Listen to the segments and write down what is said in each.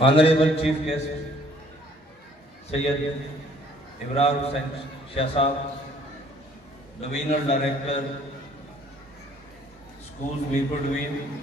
Honorable Chief Guest Sayyid Ibrar Hussain Shah Sahab, Divisional Director Schools Mirpur Division,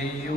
AEU,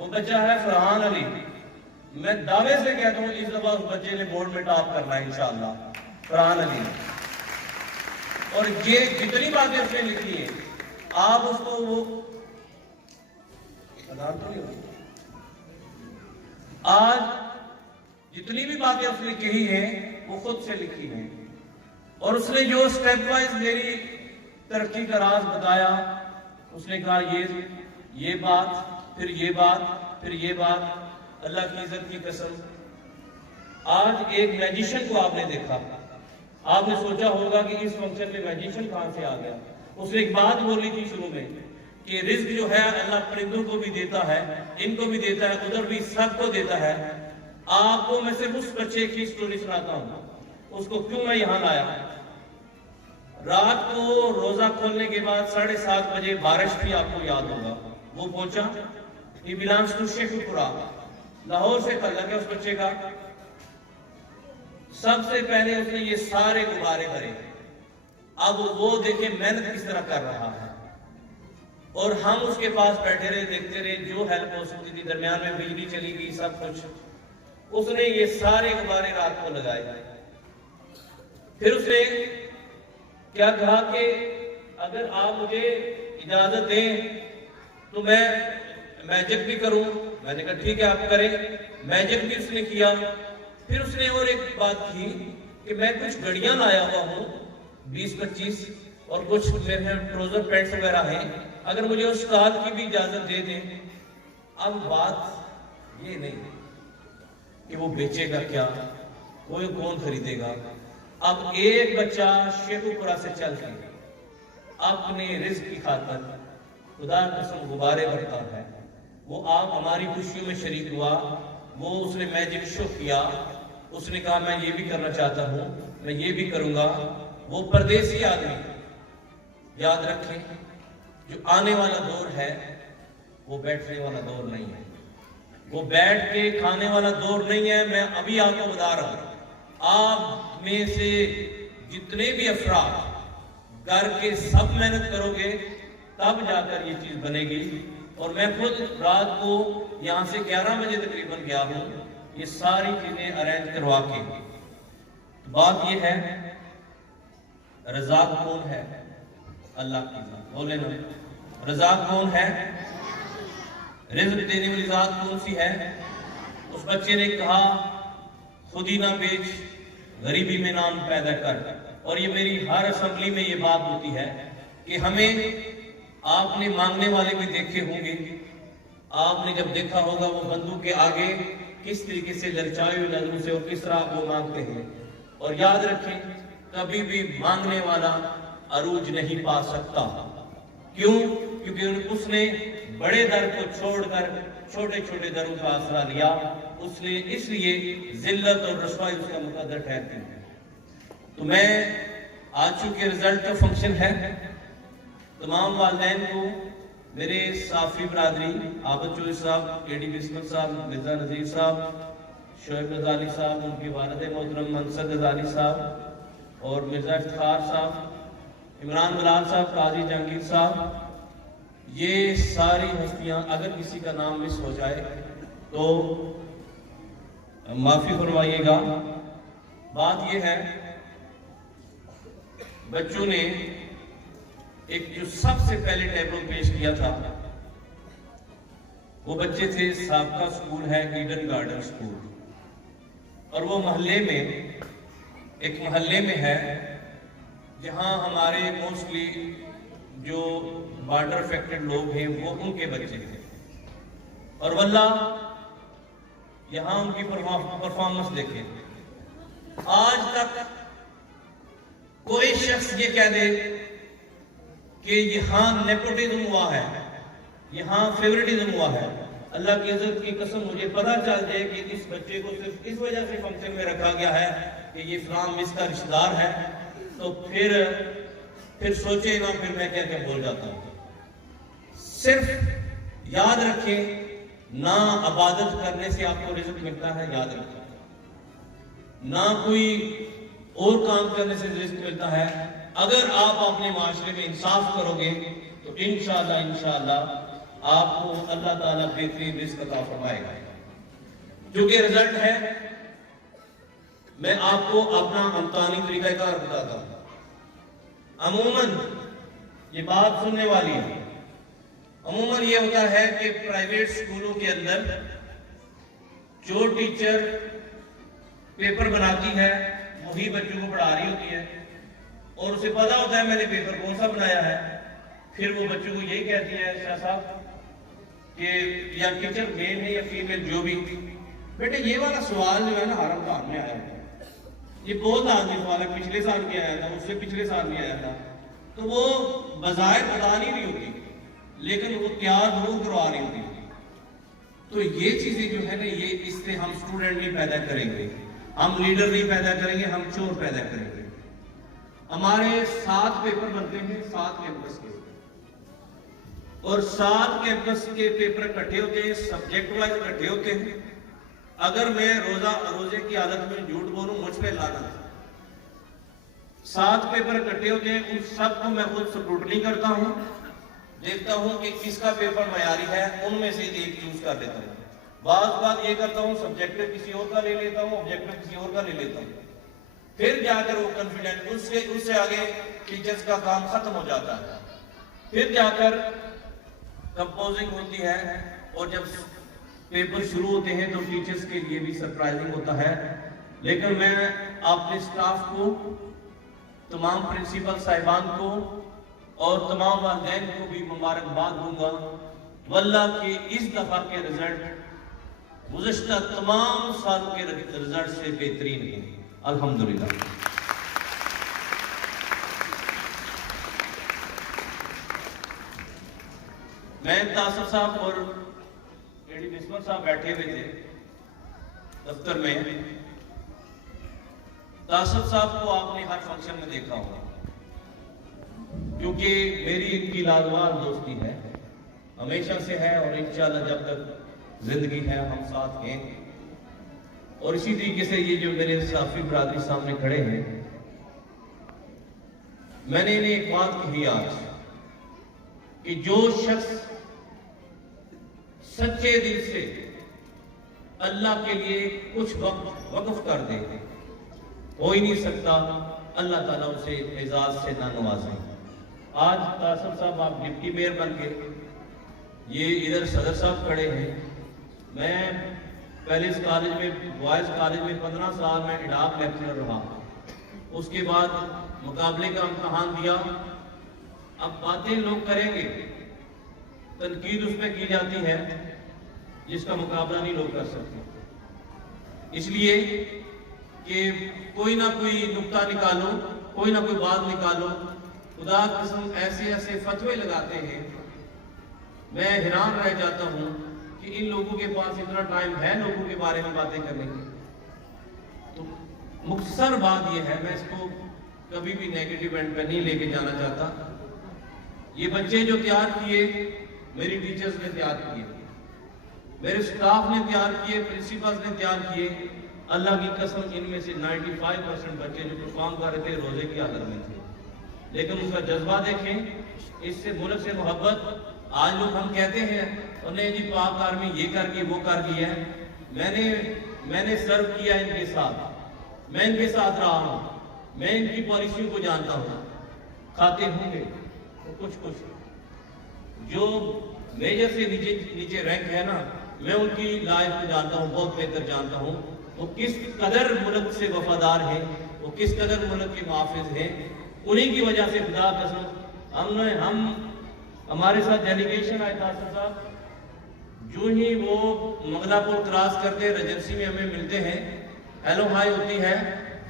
وہ بچہ ہے فرحان علی. میں دعوے سے کہتا ہوں اس دفعہ اس بچے نے بورڈ میں ٹاپ کرنا ہے انشاءاللہ. فرحان علی. اور یہ جتنی باتیں اس نے لکھی ہیں آپ اس کو وہ آج جتنی بھی باتیں اس نے کہی ہیں وہ خود سے لکھی ہیں. اور اس نے جو سٹیپ وائز میری ترقی کا راز بتایا, اس نے کہا یہ بات پھر یہ بات پھر یہ بات. اللہ کی عزت کی قسم آج ایک میجیشن کو آپ نے دیکھا, آپ نے سوچا ہوگا کہ اس فنکشن میں میجیشن کہاں سے آ گیا. اس نے ایک بات بولی تھی شروع میں کہ رزق جو ہے اللہ پرندوں کو بھی دیتا ہے, ان کو بھی دیتا ہے, ادھر بھی سب کو دیتا ہے. آپ کو میں صرف اس بچے کی سٹوری سناتا ہوں. اس کو کیوں میں یہاں لایا. رات کو روزہ کھولنے کے بعد 7:30 بجے بارش بھی آپ کو یاد ہوگا. وہ پہنچا, he belongs to شیخ پورا, لاہور سے تعلق ہے اس بچے کا. سب سے پہلے اس نے یہ سارے غبارے بھرے. اب وہ دیکھیں محنت کس طرح کر رہا ہے, اور ہم اس کے پاس بیٹھے رہے, دیکھتے رہے, جو ہیلپ ہو سکتی تھی. درمیان میں بجلی چلی گئی, سب کچھ. اس نے یہ سارے غبارے رات کو لگائے. پھر اس نے کیا کہا کہ اگر آپ مجھے اجازت دیں تو میں میجک بھی کروں. میں نے کہا ٹھیک ہے آپ کریں. میجک بھی اس نے کیا. پھر اس نے اور ایک بات کی کہ میں کچھ گھڑیاں لایا ہوا ہوں 20-25 اور کچھ میرے ٹروزر پینٹس وغیرہ ہیں, اگر مجھے استاد کی بھی اجازت دے دیں. اب بات یہ نہیں کہ وہ بیچے گا کیا, کوئی کون خریدے گا. اب ایک بچہ شیخوپورہ سے چل کے اپنے رزق کی خاطر خدا قسم غبارے بھرتا ہے. وہ آپ ہماری خوشیوں میں شریک ہوا. وہ اس نے میجک شو کیا. اس نے کہا میں یہ بھی کرنا چاہتا ہوں, میں یہ بھی کروں گا. وہ پردیسی آدمی, یاد رکھیں جو آنے والا دور ہے وہ بیٹھنے والا دور نہیں ہے, وہ بیٹھ کے کھانے والا دور نہیں ہے. میں ابھی آپ کو بتا رہا ہوں, آپ میں سے جتنے بھی افراد گھر کے سب محنت کرو گے تب جا کر یہ چیز بنے گی. اور میں خود رات کو یہاں سے 11 بجے تقریباً گیا ہوں یہ ساری چیزیں ارینج کروا کے. بات یہ ہے رزاق کون ہے؟ اللہ کی ذات. بولے نا رزاق کون ہے؟ رزق دینے والی ذات کون سی ہے؟ اس بچے نے کہا خود ہی نہ بیچ, غریبی میں نام پیدا کر. اور یہ میری ہر اسمبلی میں یہ بات ہوتی ہے کہ ہمیں آپ نے مانگنے والے بھی دیکھے ہوں گے. آپ نے جب دیکھا ہوگا وہ بندوق کے آگے کس طریقے سے للچائے ہوئے نظروں سے اور کس طرح وہ مانگتے ہیں. اور یاد رکھیں کبھی بھی مانگنے والا عروج نہیں پا سکتا. کیوں؟ کیونکہ اس نے بڑے در کو چھوڑ کر چھوٹے چھوٹے دروں کا آسرا لیا. اس نے اس لیے ذلت اور رسوائی اس کا مقدر ٹھہرتی ہے. تو میں آج چونکہ رزلٹ کا فنکشن ہے, تمام والدین کو, میرے صافی برادری عابد چوہدری صاحب, کے ڈی بسمت صاحب, مرزا نذیر صاحب, شعیب غزالی صاحب, ان کی والد محترم منصر غزالی صاحب اور مرزا افتخار صاحب, عمران بلال صاحب, قاضی جہانگیر صاحب, یہ ساری ہستیاں, اگر کسی کا نام مس ہو جائے تو معافی فرمائیے گا. بات یہ ہے بچوں نے ایک جو سب سے پہلے ٹیبلو پیش کیا تھا وہ بچے تھے, سابقہ سکول ہے ایڈن گارڈن سکول, اور وہ محلے میں ایک محلے میں ہے جہاں ہمارے موسٹلی جو بارڈر افیکٹڈ لوگ ہیں وہ ان کے بچے ہیں. اور واللہ یہاں ان کی پرفارمنس دیکھیں, آج تک کوئی شخص یہ کہہ دے کہ یہاں نیپوٹزم ہوا ہے, یہاں فیورٹزم ہوا ہے, اللہ کی عزت کی قسم مجھے پتا چل جائے کہ اس بچے کو صرف اس وجہ سے فنکشن میں رکھا گیا ہے کہ یہ فلان مس کا رشتہ دار ہے, تو پھر سوچے نا پھر میں کیا بول جاتا ہوں. صرف یاد رکھیں نہ عبادت کرنے سے آپ کو رزق ملتا ہے, یاد رکھیں, نہ کوئی اور کام کرنے سے رزق ملتا ہے. اگر آپ اپنے معاشرے میں انصاف کرو گے تو انشاءاللہ آپ کو اللہ تعالیٰ بہترین رزق عطا فرمائے گا. جو کہ رزلٹ ہے، میں آپ کو اپنا امتحانی طریقہ کار بتاتا ہوں. عموماً یہ بات سننے والی ہے. عموماً یہ ہوتا ہے کہ پرائیویٹ سکولوں کے اندر جو ٹیچر پیپر بناتی ہے وہی بچوں کو پڑھا رہی ہوتی ہے، اور اسے پتا ہوتا ہے میں نے پیپر کون سا بنایا ہے. پھر وہ بچوں کو یہی کہتی ہے شاہ صاحب کہ یا ٹیچر میل ہے یا فیمیل جو بھی، بیٹے یہ والا سوال جو ہے نا حرم خان میں آیا ہے، یہ بہت آدمی سوال ہے، پچھلے سال بھی آیا تھا، اس سے پچھلے سال بھی آیا تھا. تو وہ بظاہر بتا نہیں رہی ہوتی لیکن وہ تیار ضرور کروا رہی ہوتی. تو یہ چیزیں جو ہے نا، یہ اس سے ہم اسٹوڈنٹ نہیں پیدا کریں گے، ہم لیڈر نہیں پیدا کریں گے، ہم چور پیدا کریں گے. ہمارے 7 پیپر بنتے ہیں 7 کیمپس کے، اور 7 کیمپس کے پیپر اکٹھے ہوتے ہیں، سبجیکٹ وائز اکٹھے ہوتے ہیں. اگر میں روزے کی عادت میں جھوٹ بولوں مجھ پہ لانا. 7 پیپر اکٹھے ہوتے ہیں، ان سب کو میں خود اسکروٹنی کرتا ہوں، دیکھتا ہوں کہ کس کا پیپر معیاری ہے، ان میں سے ایک چوز کر لیتا ہوں. بعض بات یہ کرتا ہوں سبجیکٹو کسی اور کا لے لیتا ہوں، آبجیکٹو کسی اور کا لے لیتا ہوں. پھر جا کر وہ کنفیڈنٹ، اس سے آگے ٹیچرز کا کام ختم ہو جاتا ہے. پھر جا کر کمپوزنگ ہوتی ہے، اور جب پیپر شروع ہوتے ہیں تو ٹیچرز کے لیے بھی سرپرائزنگ ہوتا ہے. لیکن میں اپنے سٹاف کو، تمام پرنسپل صاحبان کو اور تمام والدین کو بھی مبارکباد دوں گا، واللہ کہ اس دفعہ کے رزلٹ گزشتہ تمام سالوں کے رزلٹ سے بہترین ہیں الحمدللہ. میں تاصف صاحب اور ایڈی مسمر صاحب بیٹھے ہوئے تھے دفتر میں. تاصف صاحب کو آپ نے ہر فنکشن میں دیکھا ہوگا، کیونکہ میری ان کی لازوال دوستی ہے، ہمیشہ سے ہے، اور انشاءاللہ جب تک زندگی ہے ہم ساتھ ہیں. اور اسی طریقے سے یہ جو میرے صحافی برادری سامنے کھڑے ہیں، میں نے انہیں ایک بات کہی آج کہ جو شخص سچے دل سے اللہ کے لیے کچھ وقت وقف کر دے، ہو ہی نہیں سکتا اللہ تعالیٰ اسے اعزاز سے نہ نوازے. آج تاصف صاحب آپ ڈپٹی میئر بن گئے، یہ ادھر صدر صاحب کھڑے ہیں. میں پہلے اس کالج میں، بوائز کالج میں 15 سال میں اڈاپ لیکچرر رہا. اس کے بعد مقابلے کا امتحان دیا. اب باتیں لوگ کریں گے، تنقید اس پہ کی جاتی ہے جس کا مقابلہ نہیں لوگ کر سکتے. اس لیے کہ کوئی نہ کوئی نقطہ نکالو، کوئی نہ کوئی بات نکالو. خدا قسم ایسے فتوے لگاتے ہیں، میں حیران رہ جاتا ہوں کہ ان لوگوں کے پاس اتنا ٹائم ہے لوگوں کے بارے میں باتیں کرنے کی. تو مختصر بات یہ ہے، میں اس کو کبھی بھی نیگیٹو اینڈ پہ نہیں لے کے جانا چاہتا. یہ بچے جو تیار کیے میری ٹیچرز نے تیار کیے، میرے سٹاف نے تیار کیے، پرنسپلز نے تیار کیے. اللہ کی قسم ان میں سے 95% بچے جو پرفارم کر رہے تھے روزے کی حالت میں تھے، لیکن اس کا جذبہ دیکھیں، اس سے ملک سے محبت. آج لوگ ہم کہتے ہیں انہیں جی پاک آرمی یہ کر گئی وہ کر گئی ہے. میں نے سرو کیا ان کے ساتھ، میں ان کے ساتھ رہا ہوں، میں ان کی پالیسیوں کو جانتا ہوں. کھاتے ہوں گے تو کچھ جو میجر سے نیچے رینک ہے نا، میں ان کی لائف کو جانتا ہوں، بہت بہتر جانتا ہوں. وہ کس قدر ملک سے وفادار ہیں، وہ کس قدر ملک کے محافظ ہیں. انہی کی وجہ سے خدا قسم ہمارے ساتھ ڈیلیگیشن آئے تھا صاحب، جو ہی وہ مغلا پور کراس کرتے ریجنسی میں ہمیں ملتے ہیں، ہیلو ہائی ہوتی ہے،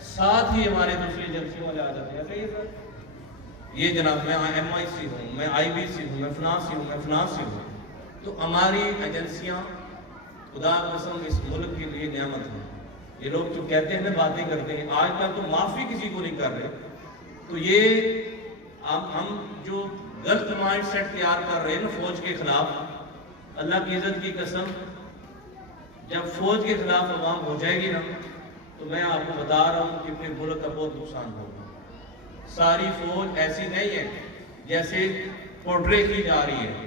ساتھ ہی ہمارے دوسری ایجنسی والے آ جاتے ہیں. ایسا ہی ہے سر، یہ جناب میں ایم آئی سی ہوں، میں آئی بی سی ہوں، میں فنانس سی ہوں، میں فنانس سی ہوں. تو ہماری ایجنسیاں خدا قسم اس ملک کے لیے نعمت ہیں. یہ لوگ جو کہتے ہیں نا باتیں کرتے ہیں، آج تک تو معافی کسی کو نہیں کر رہے. تو یہ ہم جو غلط مائنڈ سیٹ تیار کر رہے ہیں نا فوج کے خلاف، اللہ کی عزت کی قسم جب فوج کے خلاف عوام ہو جائے گی نا، تو میں آپ کو بتا رہا ہوں کہ پھر ملک کا بہت نقصان ہوگا. ساری فوج ایسی نہیں ہے جیسے پورٹرے کی جا رہی ہے.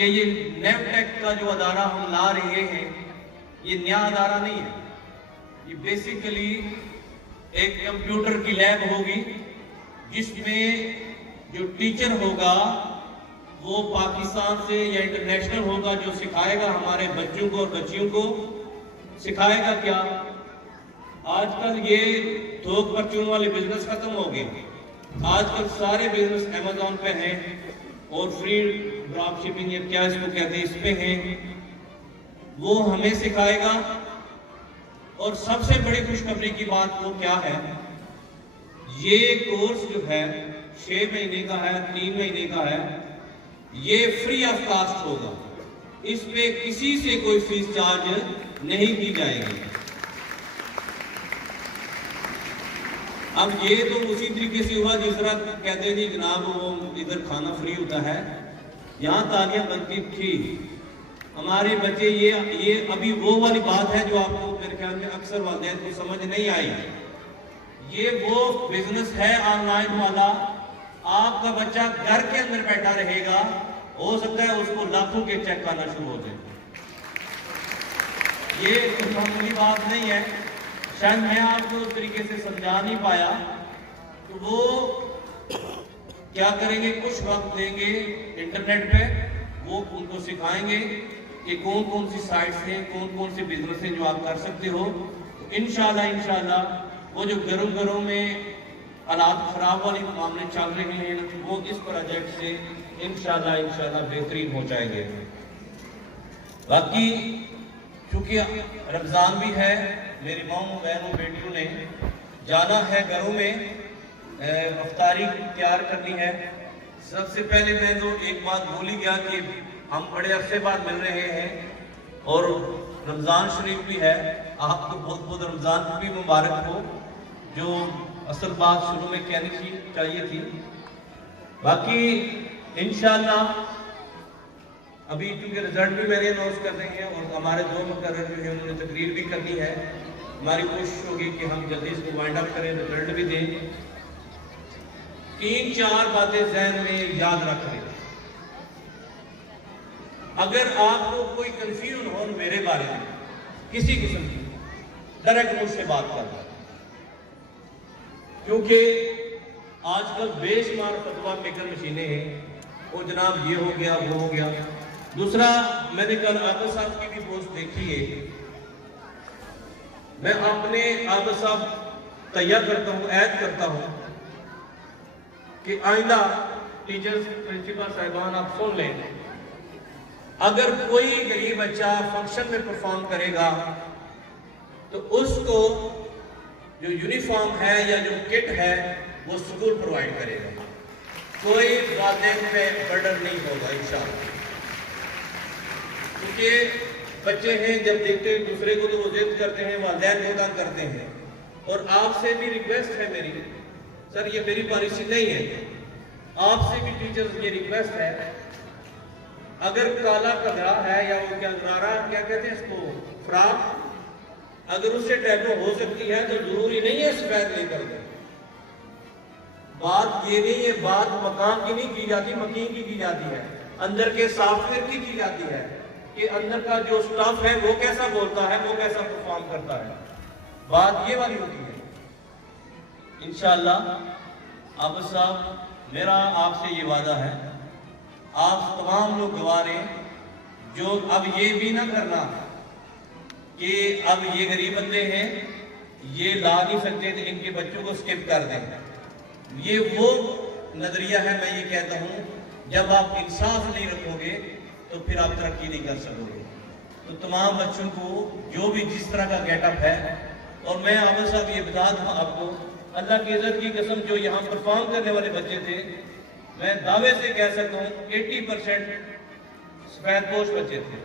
کہ یہ نیب ٹیک کا جو ادارہ ہم لا رہے ہیں یہ نیا ادارہ نہیں ہے، یہ بیسیکلی ایک کمپیوٹر کی لیب ہوگی جس میں جو ٹیچر ہوگا وہ پاکستان سے یا انٹرنیشنل ہوگا، جو سکھائے گا ہمارے بچوں کو اور بچیوں کو۔ سکھائے گا کیا؟ آج کل یہ تھوک پرچون والے بزنس ختم ہو گئے، آج کل سارے بزنس ایمیزون پہ ہیں اور فری ڈراپ شپنگ یا کیا اس کو کہتے ہیں اس پہ ہیں، وہ ہمیں سکھائے گا۔ اور سب سے بڑی خوشخبری کی بات وہ کیا ہے، یہ کورس جو ہے 6 مہینے کا ہے، 3 مہینے کا ہے، یہ فری آف کاسٹ ہوگا، اس پہ کسی سے کوئی فیس چارج نہیں کی جائے گی۔ اب یہ تو اسی طریقے سے ہوا جس طرح کہتے ہیں جی جناب وہ ادھر کھانا فری ہوتا ہے، یہاں تالیاں بنتی تھی، ہمارے بچے یہ ابھی وہ والی بات ہے جو آپ کو میرے خیال میں اکثر والدین کو سمجھ نہیں آئی۔ یہ وہ بزنس ہے آن لائن والا، آپ کا بچہ گھر کے اندر بیٹھا رہے گا، ہو سکتا ہے اس کو لاکھوں کے چیک آنا شروع ہو جائے۔ یہ معمولی بات نہیں ہے، شاید میں آپ کو اس طریقے سے سمجھا نہیں پایا۔ تو وہ کیا کریں گے، کچھ وقت دیں گے انٹرنیٹ پہ، وہ ان کو سکھائیں گے کہ کون کون سی سائٹس ہیں، کون کون سی بزنس ہیں جو آپ کر سکتے ہو۔ انشاءاللہ وہ جو گھروں میں حالات خراب والے معاملے چل رہے ہیں وہ اس پروجیکٹ سے انشاءاللہ بہترین ہو جائیں گے۔ باقی چونکہ رمضان بھی ہے، میری ماؤں بہنوں بیٹیوں نے جانا ہے گھروں میں، افطاری تیار کرنی ہے۔ سب سے پہلے میں تو ایک بات بھول ہی گیا کہ ہم بڑے عرصے بعد مل رہے ہیں اور رمضان شریف بھی ہے، آپ کو بہت بہت رمضان بھی مبارک ہو، جو اصل بات شروع میں کہنی چاہیے تھی۔ باقی انشاءاللہ ابھی چونکہ رزلٹ بھی میں نے اناؤنس کر رہے ہیں اور ہمارے 2 مقرر جو ہیں انہوں نے تقریر بھی کرنی ہے، ہماری کوشش ہوگی کہ ہم جلدی اس کو وائنڈ اپ کریں، رزلٹ بھی دیں۔ 3-4 باتیں ذہن میں یاد رکھ لیں۔ اگر آپ کو کوئی کنفیوژن ہو میرے بارے میں کسی قسم کی، ڈائریکٹ مجھ سے بات کرنا، کیونکہ آج کل بے شمار فتویٰ میکر مشینیں ہیں، وہ جناب یہ ہو گیا وہ ہو گیا۔ دوسرا، میں نے کل عابد صاحب کی بھی پوسٹ دیکھی ہے، میں اپنے عابد صاحب تیار کرتا ہوں، عہد کرتا ہوں کہ آئندہ ٹیچرز پرنسپل صاحبان آپ سن لیں، اگر کوئی غریب بچہ فنکشن میں پرفارم کرے گا تو اس کو جو یونیفارم ہے یا جو کٹ ہے وہ سکول پرووائڈ کرے گا، کوئی والدین پہ برڈن نہیں ہوگا انشاءاللہ۔ کیونکہ بچے ہیں جب دیکھتے ہیں دوسرے کو تو وہ ضد کرتے ہیں، والدین کو تنگ کرتے ہیں۔ اور آپ سے بھی ریکویسٹ ہے میری، سر یہ میری پالیسی نہیں ہے، آپ سے بھی ٹیچرز یہ ریکویسٹ ہے، اگر کالا قدرہ ہے یا وہ کیا کہتے ہیں اس کو فراق، اگر اس سے ٹیٹو ہو سکتی ہے تو ضروری نہیں ہے سفید لے کر دیں۔ بات یہ نہیں ہے، بات مقام کی نہیں کی جاتی، مکین کی جاتی ہے، اندر کے سافٹ ویئر کی جاتی ہے کہ اندر کا جو سٹاف ہے وہ کیسا بولتا ہے، وہ کیسا پرفارم کرتا ہے، بات یہ والی ہوتی ہے۔ انشاءاللہ عابد صاحب میرا آپ سے یہ وعدہ ہے، آپ تمام لوگ گواہ رہے، جو اب یہ بھی نہ کرنا کہ اب یہ غریب بندے ہیں یہ لا نہیں سکتے تو ان کے بچوں کو سکپ کر دیں، یہ وہ نظریہ ہے۔ میں یہ کہتا ہوں جب آپ انصاف نہیں رکھو گے تو پھر آپ ترقی نہیں کر سکو گے۔ تو تمام بچوں کو جو بھی جس طرح کا گیٹ اپ ہے، اور میں عابد صاحب یہ بتا دوں آپ کو، اللہ کی عزت کی قسم جو یہاں پرفارم کرنے والے بچے تھے، میں دعوے سے کہہ سکتا ہوں 80% سفید پوش بچے تھے،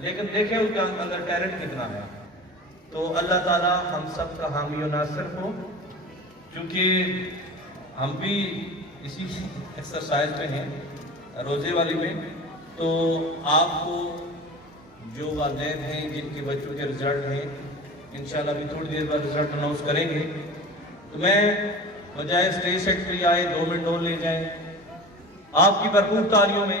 لیکن دیکھیں ان کا اندر ٹیلنٹ کتنا ہے۔ تو اللہ تعالیٰ ہم سب کا حامی و ناصر ہو، کیونکہ ہم بھی اسی ایکسرسائز میں ہیں روزے والی میں۔ تو آپ کو جو والدین ہیں جن کے بچوں کے رزلٹ ہیں انشاءاللہ بھی تھوڑی دیر بعد رزلٹ اناؤنس کریں گے، تو میں بجائے اسٹیج سیکرٹری آئے 2 منٹ اور لے جائیں، آپ کی بھرپور تالیوں میں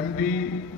MD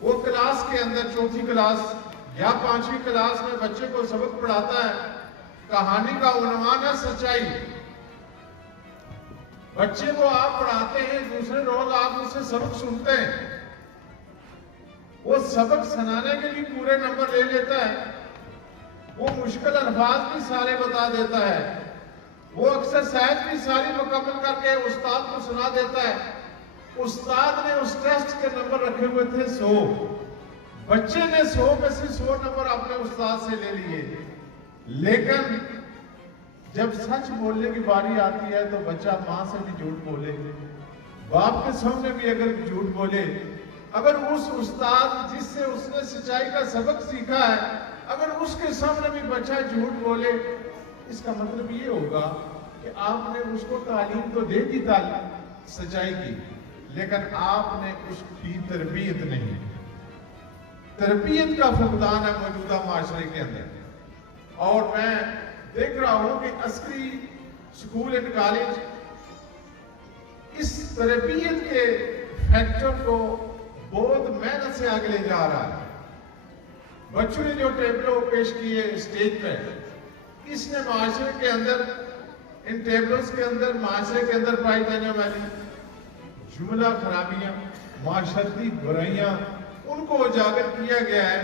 وہ کلاس کے اندر چوتھی کلاس یا پانچویں کلاس میں بچے کو سبق پڑھاتا ہے، کہانی کا عنوان ہے سچائی۔ بچے کو آپ پڑھاتے ہیں، دوسرے روز آپ اس سے سبق سنتے ہیں، وہ سبق سنانے کے لیے پورے نمبر لے لیتا ہے، وہ مشکل الفاظ بھی سارے بتا دیتا ہے، وہ ایکسرسائز بھی ساری مکمل کر کے استاد کو سنا دیتا ہے۔ استاد نے اس ٹیسٹ کے نمبر رکھے ہوئے تھے 100، بچے نے 100 میں سے 100 نمبر اپنے استاد سے لے لیے، لیکن جب سچ بولنے کی باری آتی ہے تو بچہ ماں سے بھی جھوٹ بولے، باپ کے سامنے بھی اگر جھوٹ بولے، اگر اس استاد جس سے اس نے سچائی کا سبق سیکھا ہے اگر اس کے سامنے بھی بچہ جھوٹ بولے، اس کا مطلب یہ ہوگا کہ آپ نے اس کو تعلیم تو دے دی سچائی کی، لیکن آپ نے اس کی تربیت نہیں۔ تربیت کا فقدان ہے موجودہ معاشرے کے اندر، اور میں دیکھ رہا ہوں کہ عسکری سکول اینڈ کالج اس تربیت کے فیکٹر کو بہت محنت سے آگے لے جا رہا ہے۔ بچوں نے جو ٹیبلوں پیش کیے اسٹیج پہ، اس نے معاشرے کے اندر، ان ٹیبلز کے اندر معاشرے کے اندر پائی جانے والی جملہ خرابیاں، معاشرتی برائیاں، ان کو اجاگر کیا گیا ہے،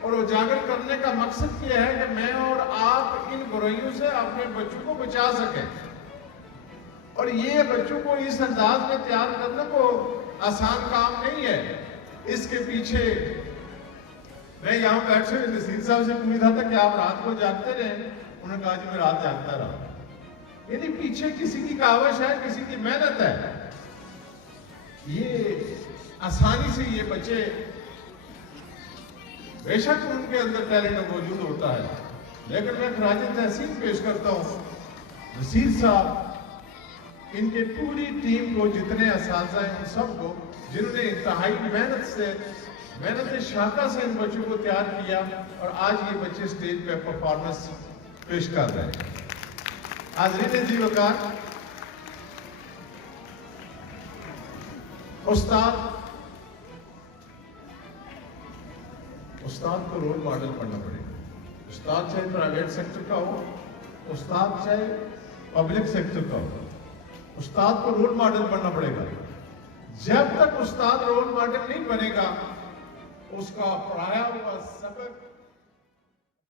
اور اجاگر کرنے کا مقصد یہ ہے کہ میں اور آپ ان برائیوں سے اپنے بچوں کو بچا سکیں، اور یہ بچوں کو اس انداز میں تیار کرنا کو آسان کام نہیں ہے۔ اس کے پیچھے میں یہاں بیٹھے ہوئے نصیر صاحب سے پوچھا تھا کہ آپ رات کو جاگتے رہے، انہوں نے کہا جی میں رات جاگتا رہا، یعنی پیچھے کسی کی کاوش ہے، کسی کی محنت ہے۔ یہ آسانی سے یہ بچے، بے شک ان کے اندر ٹیلنٹ موجود ہوتا ہے، لیکن میں خراج تحسین پیش کرتا ہوں نصیر صاحب، ان کے پوری ٹیم کو، جتنے اساتذہ ہیں ان سب کو، جنہوں نے انتہائی محنت شاقہ سے ان بچوں کو تیار کیا، اور آج یہ بچے سٹیج پہ پرفارمنس پیش کر رہے ہیں۔ حاضرین عزیز وقار، استاد کو رول ماڈل بننا پڑے گا۔ استاد چاہے پرائیویٹ سیکٹر کا ہو، استاد چاہے پبلک سیکٹر کا ہو، استاد کو رول ماڈل بننا پڑے گا۔ جب تک استاد رول ماڈل نہیں بنے گا، اس کا پڑھایا ہوا سبق